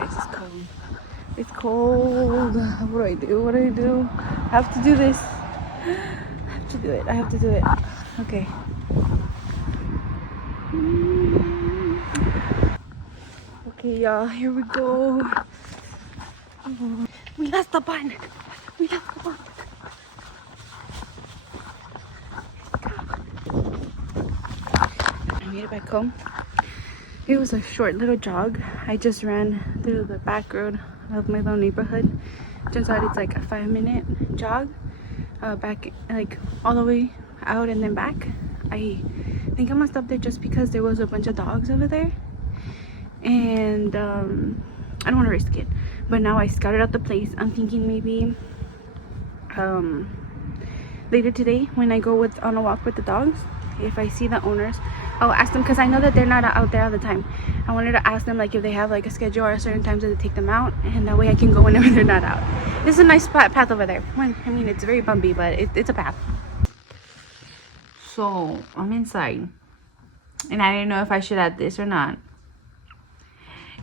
guys, it's cold. It's cold. What do I do? What do I do? I have to do this. I have to do it. I have to do it. Okay. Okay, y'all. Here we go. We lost the button. We lost the button. I made it back home. It was a short little jog. I just ran through the back road of my little neighborhood. Turns out it's like a 5-minute jog back, like all the way out and then back. I think I must stop there just because there was a bunch of dogs over there, and I don't want to risk it. But now I scouted out the place. I'm thinking maybe later today when I go on a walk with the dogs, if I see the owners, I'll ask them, because I know that they're not out there all the time. I wanted to ask them like if they have like a schedule or certain times that they take them out, and that way I can go whenever they're not out. This is a nice path over there. I mean, it's very bumpy, but it's a path. So I'm inside, and I didn't know if I should add this or not.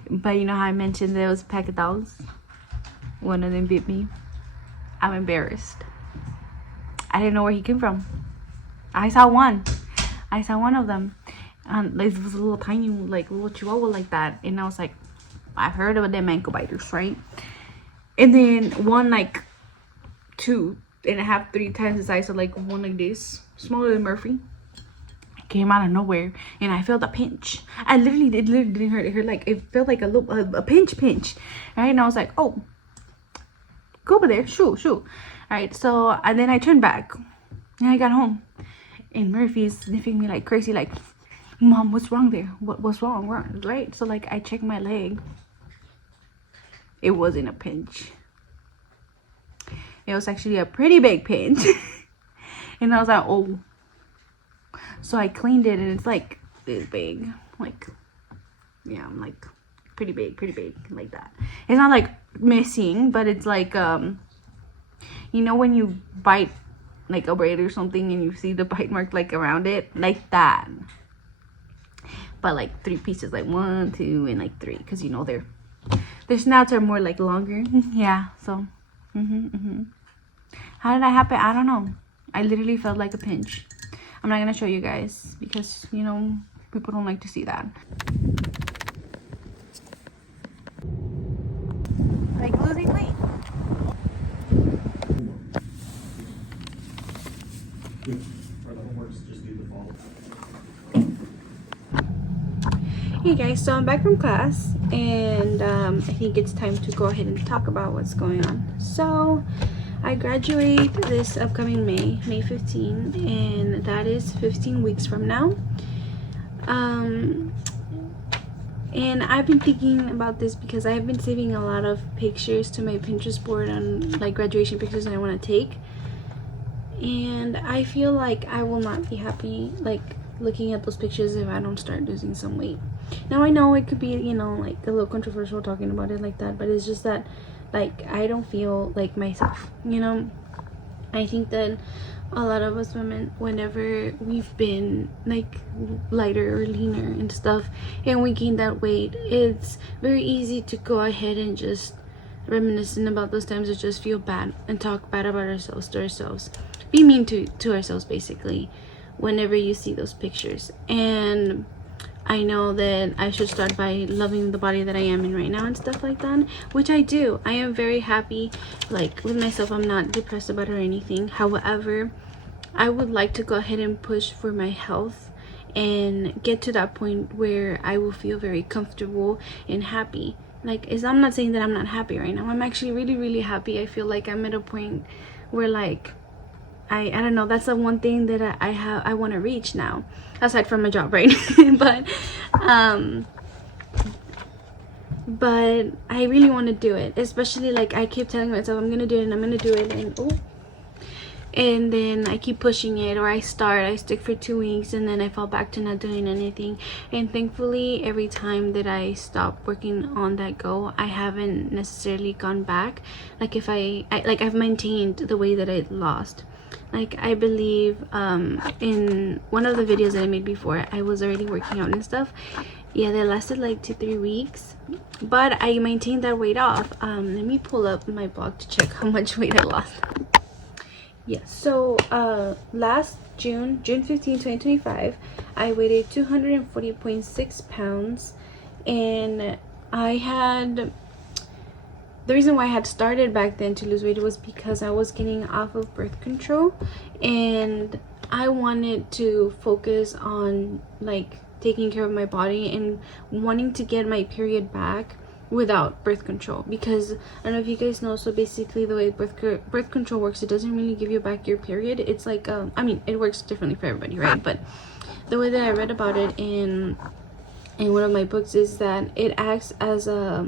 But you know how I mentioned there was a pack of dogs? One of them bit me. I'm embarrassed. I didn't know where he came from. I saw one of them. It was a little tiny, like little chihuahua like that. And I was like, I've heard of them ankle biters, right? And then one like 2.5, 3 times the size of like one like this, smaller than Murphy, came out of nowhere, and I felt a pinch. It literally didn't hurt. It hurt like, it felt like a pinch, right? And I was like, oh, go over there, shoo. Right, so and then I turned back, and I got home, and Murphy's sniffing me like crazy, like, Mom, what's wrong there? What's wrong? Right? So like I checked my leg. It wasn't a pinch. It was actually a pretty big pinch. And I was like, oh. So I cleaned it, and it's like this big, like, yeah, I'm like pretty big like that. It's not like missing, but it's like you know when you bite like a braid or something and you see the bite mark like around it, like that, but like 3 pieces, like 1, 2, and like 3, because you know their snouts are more like longer. Yeah, so how did that happen? I don't know. I literally felt like a pinch. I'm not gonna show you guys because, you know, people don't like to see that. Like losing weight. Hey guys, so I'm back from class, and I think it's time to go ahead and talk about what's going on. So I graduate this upcoming May 15, and that is 15 weeks from now. And I've been thinking about this because I've been saving a lot of pictures to my Pinterest board on like graduation pictures that I want to take, and I feel like I will not be happy like looking at those pictures if I don't start losing some weight. Now I know it could be, you know, like a little controversial talking about it like that, but it's just that like I don't feel like myself, you know. I think that a lot of us women, whenever we've been like lighter or leaner and stuff, and we gain that weight, it's very easy to go ahead and just reminiscing about those times, or just feel bad and talk bad about ourselves to ourselves, be mean to ourselves basically whenever you see those pictures. And I know that I should start by loving the body that I am in right now and stuff like that, which I do. I am very happy like with myself. I'm not depressed about it or anything. However, I would like to go ahead and push for my health and get to that point where I will feel very comfortable and happy. Like, I'm not saying that I'm not happy right now. I'm actually really happy. I feel like I'm at a point where like I don't know, that's the one thing that I want to reach now, aside from my job, right? but I really want to do it, especially like I keep telling myself I'm gonna do it and I'm gonna do it, and then I keep pushing it, or I stick for 2 weeks, and then I fall back to not doing anything. And thankfully every time that I stop working on that goal, I haven't necessarily gone back. Like if I've maintained the weight that I lost. Like, I believe in one of the videos that I made before, I was already working out and stuff. Yeah, they lasted like 2-3 weeks, but I maintained that weight off. Let me pull up my blog to check how much weight I lost. Yeah, so last June 15, 2025, I weighed 240.6 pounds, and I had, the reason why I had started back then to lose weight was because I was getting off of birth control, and I wanted to focus on like taking care of my body and wanting to get my period back without birth control. Because I don't know if you guys know, so basically the way birth control works, it doesn't really give you back your period. It's like I mean, it works differently for everybody, right? But the way that I read about it in one of my books is that it acts as a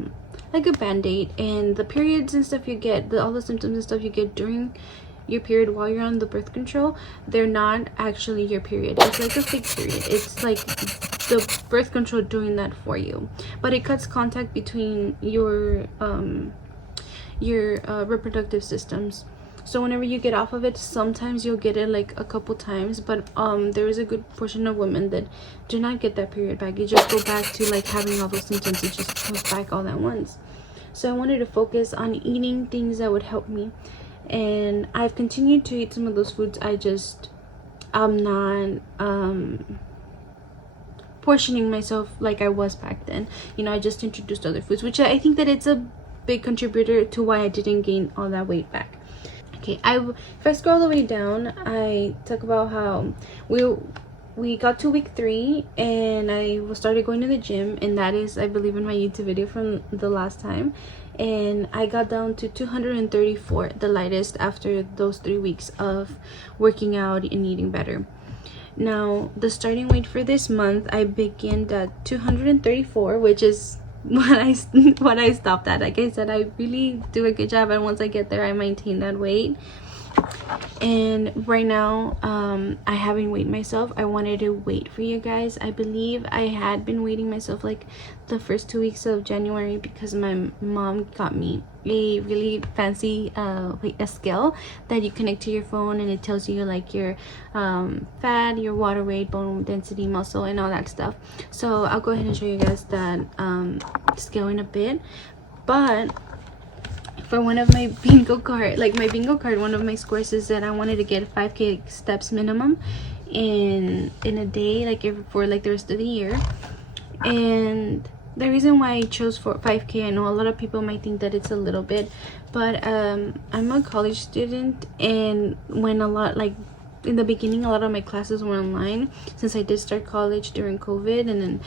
like a band-aid, and the periods and stuff you get, all the symptoms and stuff you get during your period while you're on the birth control, they're not actually your period. It's like a fake period. It's like the birth control doing that for you, but it cuts contact between your reproductive systems. So whenever you get off of it, sometimes you'll get it like a couple times, but there is a good portion of women that do not get that period back. You just go back to like having all those symptoms. It just comes back all at once. So I wanted to focus on eating things that would help me, and I've continued to eat some of those foods. I'm not portioning myself like I was back then. You know, I just introduced other foods, which I think that it's a big contributor to why I didn't gain all that weight back. Okay, if I scroll all the way down, I talk about how we got to week 3 and I started going to the gym, and that is, I believe, in my YouTube video from the last time, and I got down to 234, the lightest, after those 3 weeks of working out and eating better. Now the starting weight for this month, I began at 234, which is what I stopped at. Like I said, I really do a good job, and once I get there, I maintain that weight. And right now I haven't weighed myself. I wanted to wait for you guys. I believe I had been weighing myself like the first 2 weeks of January, because my mom got me a really fancy a scale that you connect to your phone, and it tells you like your fat, your water weight, bone density, muscle, and all that stuff. So I'll go ahead and show you guys that scale in a bit. But for one of my bingo card, one of my scores is that I wanted to get 5k steps minimum in a day, like for like the rest of the year. And the reason why I chose for 5k, I know a lot of people might think that it's a little bit, but I'm a college student, and when in the beginning, a lot of my classes were online, since I did start college during COVID, and then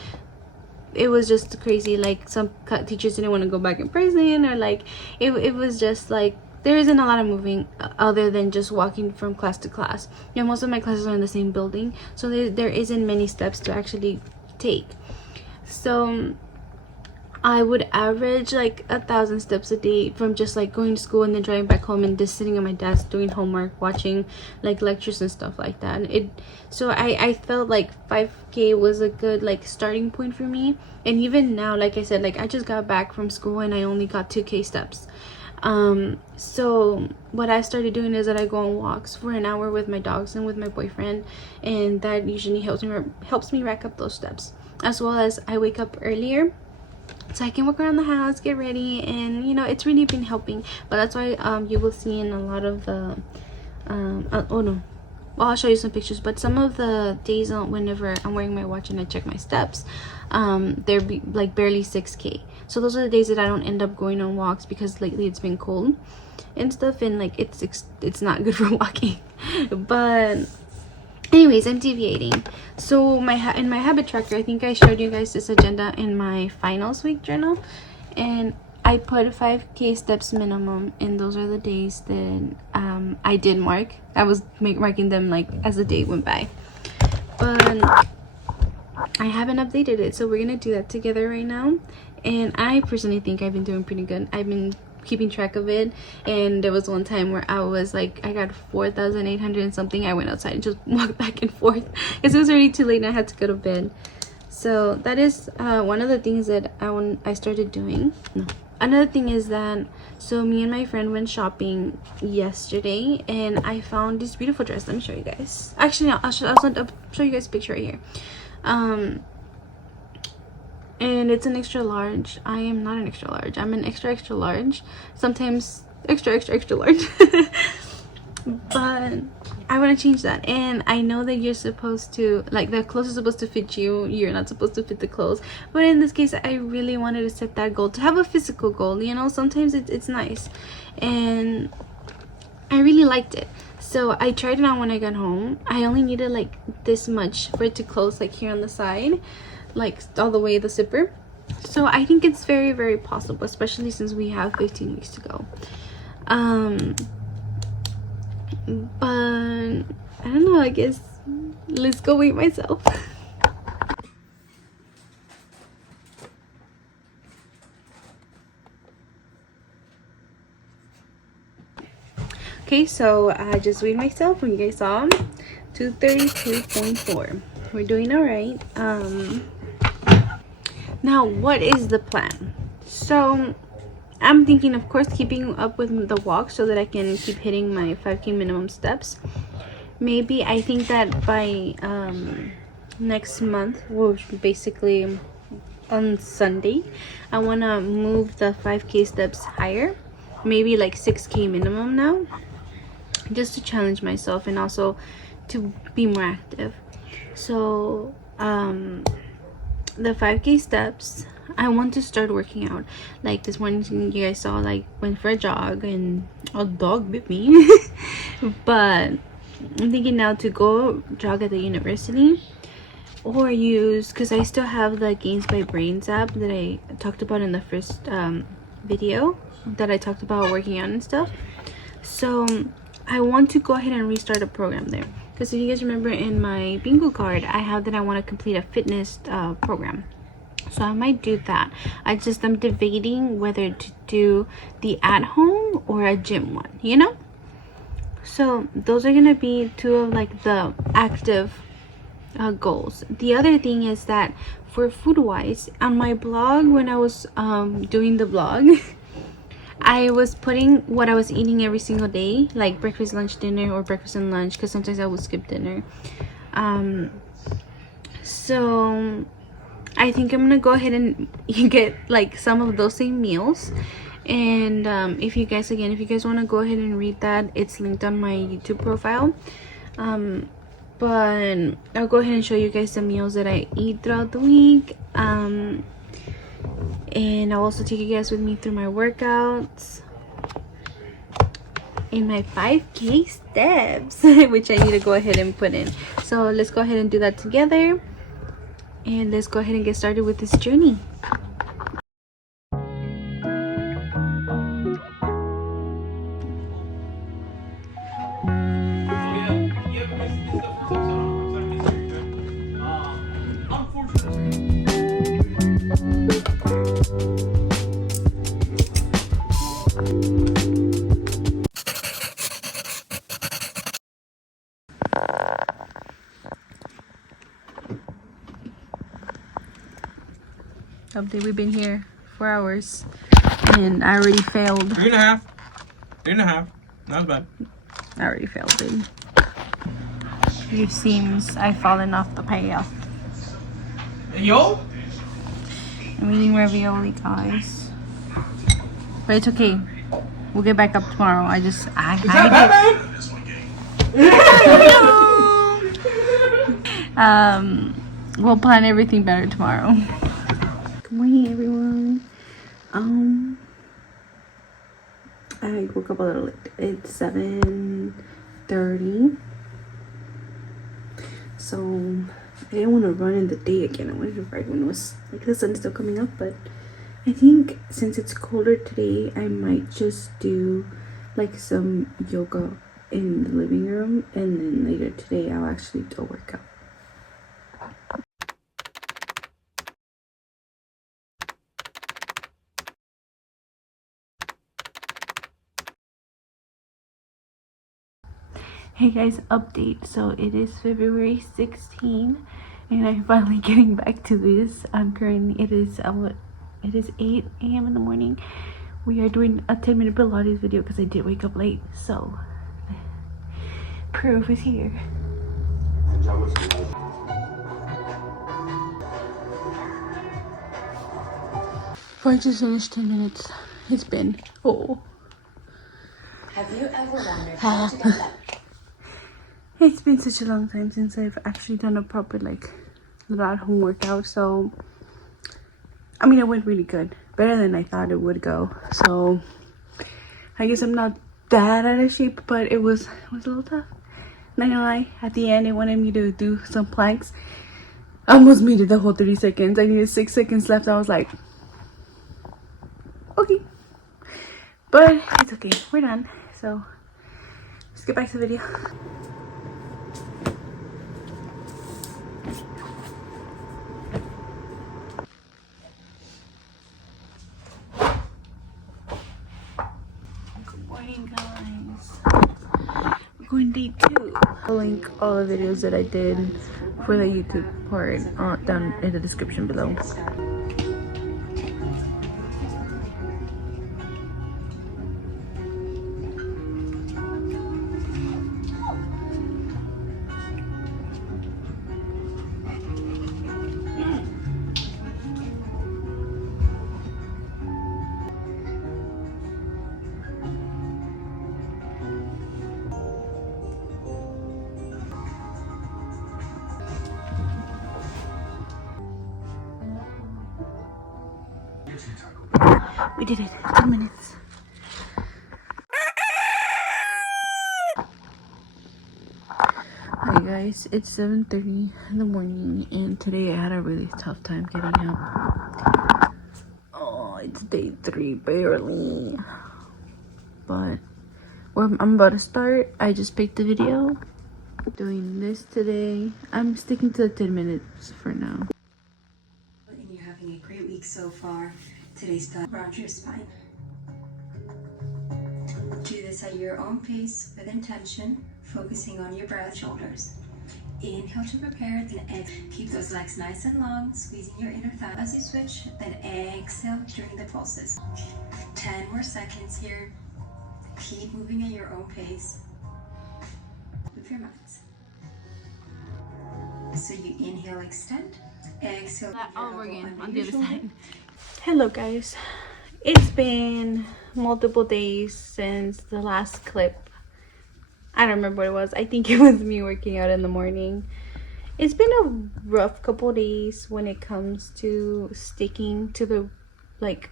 it was just crazy. Like, some teachers didn't want to go back in person, or like it was just like there isn't a lot of moving other than just walking from class to class. Yeah, most of my classes are in the same building, so there isn't many steps to actually take. So I would average like 1,000 steps a day from just like going to school and then driving back home and just sitting at my desk doing homework, watching like lectures and stuff like that. So I felt like 5k was a good like starting point for me. And even now, like I said, like I just got back from school and I only got 2k steps. So what I started doing is that I go on walks for an hour with my dogs and with my boyfriend, and that usually helps me rack up those steps. As well as I wake up earlier so I can walk around the house, get ready, and you know, it's really been helping. But that's why you will see in a lot of the well, I'll show you some pictures, but some of the days whenever I'm wearing my watch and I check my steps, they're like barely 6k. So those are the days that I don't end up going on walks, because lately it's been cold and stuff, and like it's not good for walking. But anyways, I'm deviating. So in my habit tracker, I think I showed you guys this agenda in my finals week journal, and I put 5k steps minimum, and those are the days that I did mark. I was marking them like as the day went by, but I haven't updated it, so we're gonna do that together right now. And I personally think I've been doing pretty good. I've been keeping track of it, and there was one time where I was like, I got 4,800 and something. I went outside and just walked back and forth because it was already too late and I had to go to bed. So that is one of the things that I started doing. another thing is that, so me and my friend went shopping yesterday, and I found this beautiful dress. Let me show you guys. Actually, no, I'll show you guys a picture right here. And it's an extra large. I am not an extra large. I'm an extra extra large. Sometimes extra extra extra large. But I want to change that, and I know that you're supposed to, like, the clothes are supposed to fit you, you're not supposed to fit the clothes, but in this case I really wanted to set that goal, to have a physical goal, you know. Sometimes it's nice, and I really liked it. So I tried it on when I got home. I only needed like this much for it to close, like here on the side, like all the way the zipper. So I think it's very, very possible, especially since we have 15 weeks to go. But I don't know, I guess let's go weigh myself. Okay, so I just weighed myself, and you guys saw 232.4. We're doing all right. Now what is the plan? So I'm thinking, of course, keeping up with the walk so that I can keep hitting my 5K minimum steps. Maybe I think that by next month, which basically on Sunday, I want to move the 5K steps higher. Maybe like 6K minimum now, just to challenge myself and also to be more active. So the 5K steps, I want to start working out. Like this morning, you guys saw, like, went for a jog and a dog bit me. But I'm thinking now to go jog at the university, or use, because I still have the Gains by Brains app that I talked about in the first video that I talked about working out and stuff. So I want to go ahead and restart a program there, because if you guys remember, in my bingo card I have that I want to complete a fitness program. So I might do that. I'm debating whether to do the at home or a gym one, you know. So those are gonna be two of like the active goals. The other thing is that for food wise, on my blog, when I was doing the blog, I was putting what I was eating every single day, like breakfast, lunch, dinner, or breakfast and lunch, because sometimes I would skip dinner. So I think I'm gonna go ahead and get like some of those same meals. And if you guys want to go ahead and read that, it's linked on my YouTube profile. But I'll go ahead and show you guys the meals that I eat throughout the week. And I'll also take you guys with me through my workouts in my 5K steps, which I need to go ahead and put in. So let's go ahead and do that together, and let's go ahead and get started with this journey. Update, we've been here 4 hours and I already failed. 3.5. 3.5. Not bad. I already failed, dude. It seems I've fallen off the path. Yo? I'm eating ravioli, guys. But it's okay. We'll get back up tomorrow. We'll plan everything better tomorrow. Good morning, everyone. I woke up a little late. It's 7:30. So I didn't want to run in the day again. I wanted to ride when it was like the sun's still coming up. But I think since it's colder today, I might just do like some yoga in the living room, and then later today I'll actually do a workout. Hey guys, update. So it is February 16th and I'm finally getting back to this. It is It is 8 a.m. in the morning. We are doing a 10-minute Pilates video because I did wake up late. So, proof is here. I just finished 10 minutes. It's been, oh. Have you ever wondered how to get that? It's been such a long time since I've actually done a proper, like, little at-home workout. So, I mean, it went really good. Better than I thought it would go. So, I guess I'm not that out of shape, but it was a little tough. Not gonna lie, at the end, it wanted me to do some planks. I almost made it the whole 30 seconds. I needed 6 seconds left. I was like, okay. But it's okay. We're done. So, let's get back to the video. Good morning, guys. We're going day 2. I'll link all the videos that I did for the YouTube part down in the description below. We did it. 10 minutes. Hi guys, it's 7:30 in the morning and today I had a really tough time getting up. Oh, it's day 3 barely. But I'm about to start. I just picked the video. Doing this today. I'm sticking to the 10 minutes for now. And you're having a great week so far. Today's done around your spine. Do this at your own pace with intention, focusing on your breath, shoulders. Inhale to prepare, then exhale. Keep those legs nice and long, squeezing your inner thigh as you switch, then exhale during the pulses. 10 more seconds here. Keep moving at your own pace with your minds. So you inhale, extend, exhale. All over again on the other side. Hello guys, it's been multiple days since the last clip. I don't remember what it was. I think it was me working out in the morning. It's been a rough couple days when it comes to sticking to the like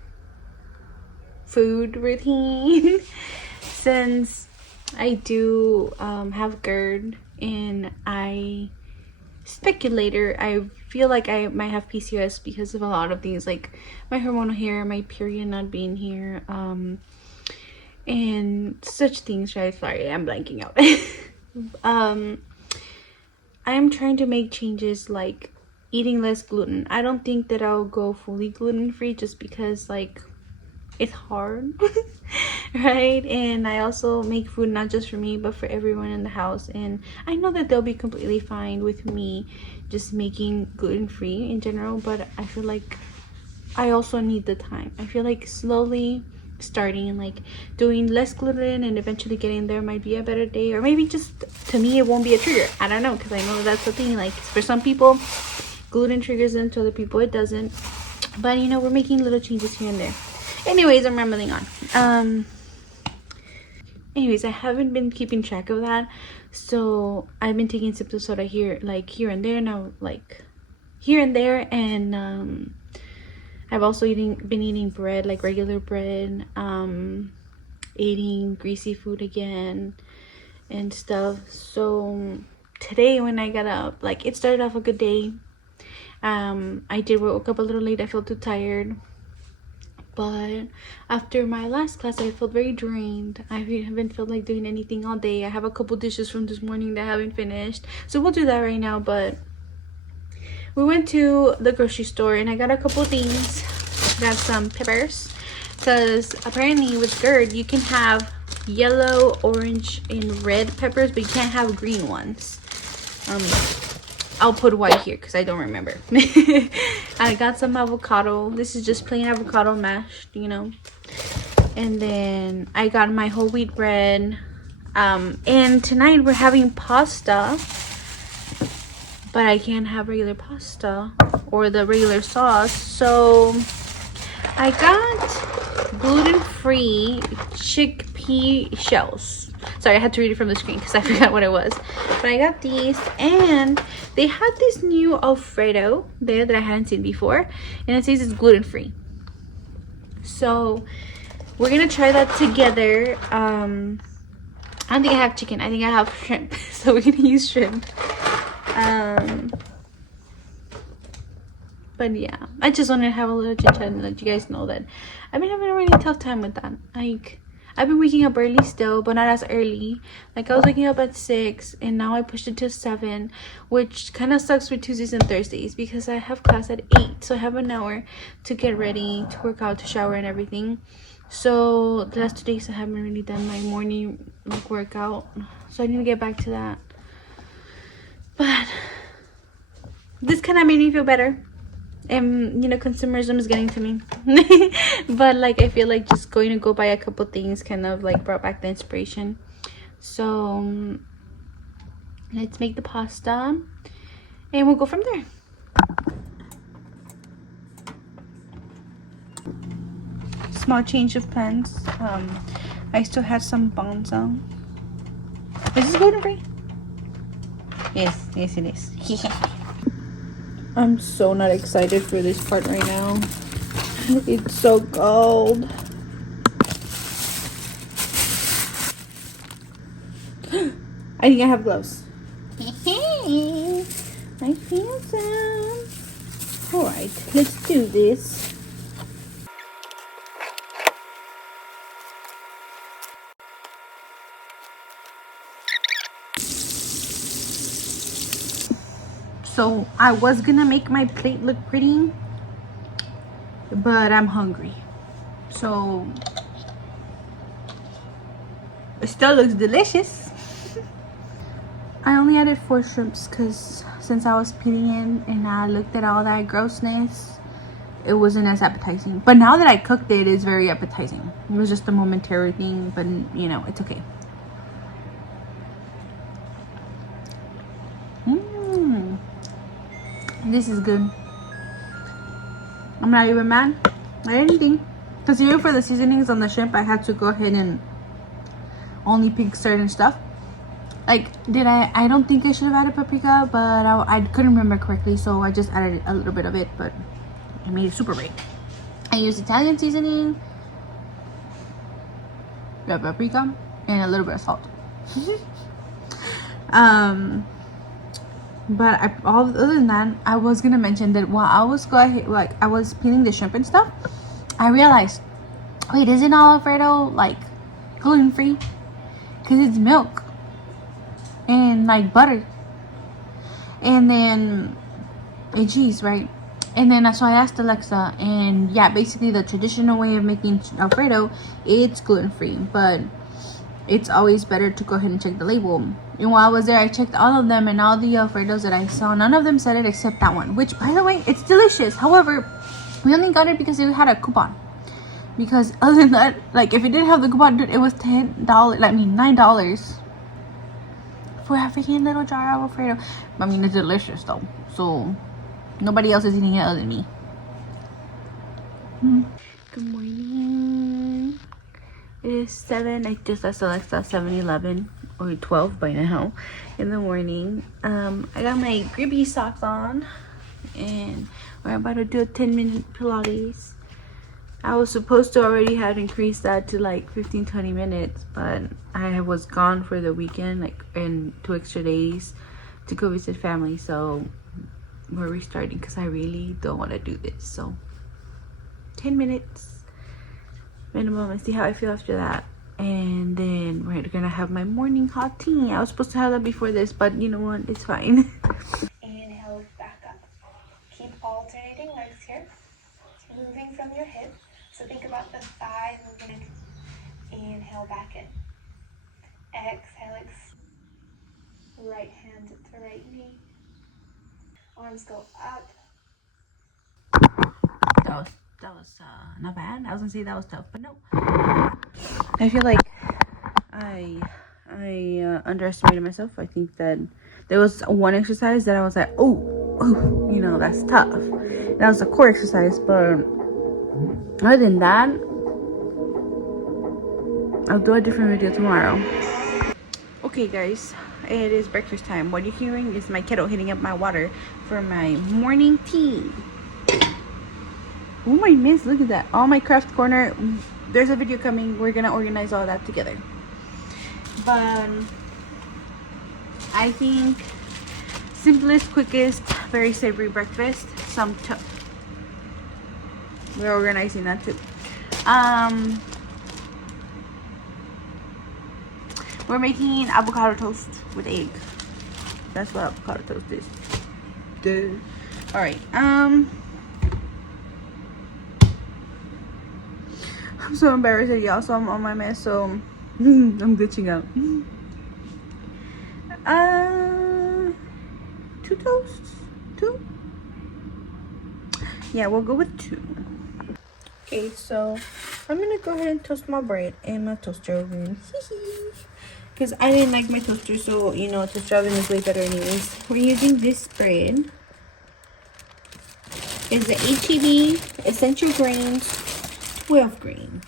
food routine since I do have GERD and I feel like I might have PCOS because of a lot of things, like my hormonal hair, my period not being here, and such things. Sorry, I'm blanking out. I'm trying to make changes like eating less gluten. I don't think that I'll go fully gluten-free just because like it's hard. Right? And I also make food not just for me but for everyone in the house, and I know that they'll be completely fine with me just making gluten-free in general, but I feel like I also need the time. I feel like slowly starting and like doing less gluten and eventually getting there might be a better day, or maybe just to me it won't be a trigger. I don't know, because I know that that's the thing, like for some people gluten triggers them, to other people it doesn't. But you know, we're making little changes here and there. Anyways, I'm rambling on. Anyways, I haven't been keeping track of that, so I've been taking sips of soda here and there now, like here and there, and I've also been eating bread, like regular bread, eating greasy food again and stuff. So today when I got up, like it started off a good day. I did woke up a little late. I felt too tired. But after my last class, I felt very drained. I haven't felt like doing anything all day. I have a couple dishes from this morning that I haven't finished, so we'll do that right now. But we went to the grocery store and I got a couple things. Got some peppers, because apparently with GERD you can have yellow, orange, and red peppers, but you can't have green ones. I'll put white here because I don't remember. I got some avocado. This is just plain avocado mashed, you know. And then I got my whole wheat bread. And tonight we're having pasta. But I can't have regular pasta or the regular sauce. So I got gluten-free chickpea shells. Sorry, I had to read it from the screen because I forgot what it was. But I got these, and they had this new Alfredo there that I hadn't seen before, and it says it's gluten-free. So we're gonna try that together. I don't think I have chicken. I think I have shrimp. So we're gonna use shrimp. But yeah, I just wanted to have a little chit chat and let you guys know that I've been having a really tough time with that. Like, I've been waking up early still, but not as early. Like, I was waking up at 6, and now I pushed it to 7, which kind of sucks for Tuesdays and Thursdays because I have class at 8, so I have an hour to get ready, to work out, to shower, and everything. So the last 2 days I haven't really done my morning like workout, so I need to get back to that. But this kind of made me feel better. And you know, consumerism is getting to me. But like, I feel like just going to go buy a couple things kind of like brought back the inspiration. So let's make the pasta and we'll go from there. Small change of plans. I still had some bonzo. Is this gluten free? Yes it is. I'm so not excited for this part right now. It's so cold. I think I have gloves. I feel them. Alright, let's do this. So I was gonna make my plate look pretty, but I'm hungry. So it still looks delicious. I only added 4 shrimps because since I was peeling in and I looked at all that grossness, it wasn't as appetizing. But now that I cooked it, it's very appetizing. It was just a momentary thing, but you know, it's okay. This is good. I'm not even mad at anything. Because even for the seasonings on the shrimp, I had to go ahead and only pick certain stuff. Like, I don't think I should have added paprika, but I couldn't remember correctly, so I just added a little bit of it, but I made it super great. I used Italian seasoning, red paprika, and a little bit of salt. But other than that, I was gonna mention that while I was I was peeling the shrimp and stuff, I realized, wait, isn't Alfredo like gluten free? Cause it's milk and like butter, and then and cheese, right? And then so I asked Alexa, and yeah, basically the traditional way of making Alfredo, it's gluten free, but it's always better to go ahead and check the label. And while I was there, I checked all of them, and all the Alfredos that I saw, none of them said it except that one, which by the way, it's delicious. However, we only got it because we had a coupon. Because other than that, like if it didn't have the coupon, dude, it was $9 for a freaking little jar of Alfredo. I mean, it's delicious though, so nobody else is eating it other than me. Good morning. It is 7. I just asked Alexa 7-11 or 12 by now in the morning. I got my grippy socks on, and we're about to do a 10-minute Pilates. I was supposed to already have increased that to like 15-20 minutes, but I was gone for the weekend, like in 2 extra days to go visit family, so we're restarting because I really don't want to do this. So 10 minutes minimum and see how I feel after that, and then we're gonna have my morning hot tea. I was supposed to have that before this, but you know what, it's fine. Inhale back up. Keep alternating legs here, moving from your hip. So think about the thigh moving. Inhale back in. Exhale, right hand to right knee. Arms go up. That was not bad. I was gonna say that was tough, but no. I feel like I underestimated myself. I think that there was one exercise that I was like, oh, you know, that's tough. That was a core exercise, but other than that, I'll do a different video tomorrow. Okay guys, it is breakfast time. What you're hearing is my kettle heating up my water for my morning tea. Oh my miss, look at that. All my craft corner, there's a video coming. We're gonna organize all that together. But I think simplest, quickest, very savory breakfast. Some we're organizing that too. We're making avocado toast with egg. That's what avocado toast is. Duh. All right. I'm so embarrassed at y'all. So I'm on my mess. So I'm glitching out. 2 toasts. 2. Yeah, we'll go with 2. Okay, so I'm gonna go ahead and toast my bread in my toaster oven. Because I didn't like my toaster, so you know, toaster oven is way better anyways. We're using this bread. It's the HEB Essential Grains 12 grain.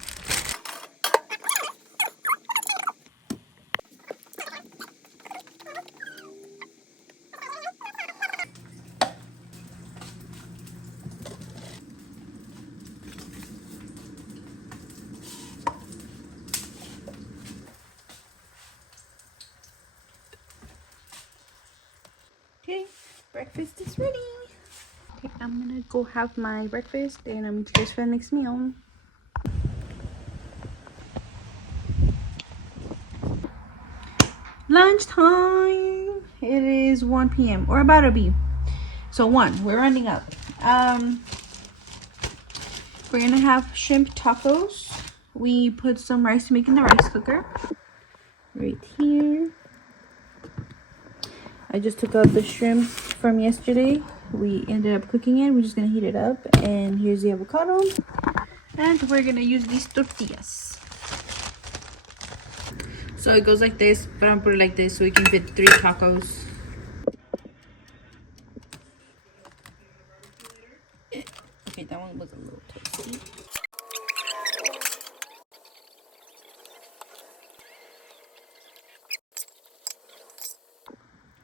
Okay, breakfast is ready. Okay, I'm gonna go have my breakfast and I'm meet you guys for the next meal. Lunchtime. It is 1 p.m. or about to be. So 1, we're running up. We're gonna have shrimp tacos. We put some rice to make in the rice cooker. Right here. I just took out the shrimp from yesterday. We ended up cooking it. We're just gonna heat it up. And here's the avocado. And we're gonna use these tortillas. So it goes like this, but I'm gonna put it like this so we can fit 3 tacos. Okay, that one was a little tasty.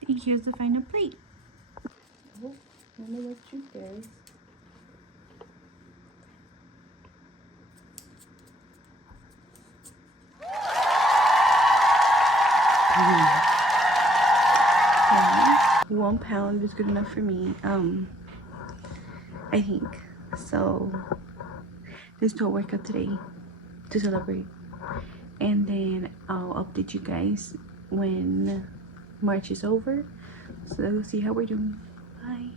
And here's the final plate. Oh, let me let you guys. Yeah, 1 pound is good enough for me. I think so. Let's do a workout today to celebrate, and then I'll update you guys when March is over. So let's see how we're doing. Bye.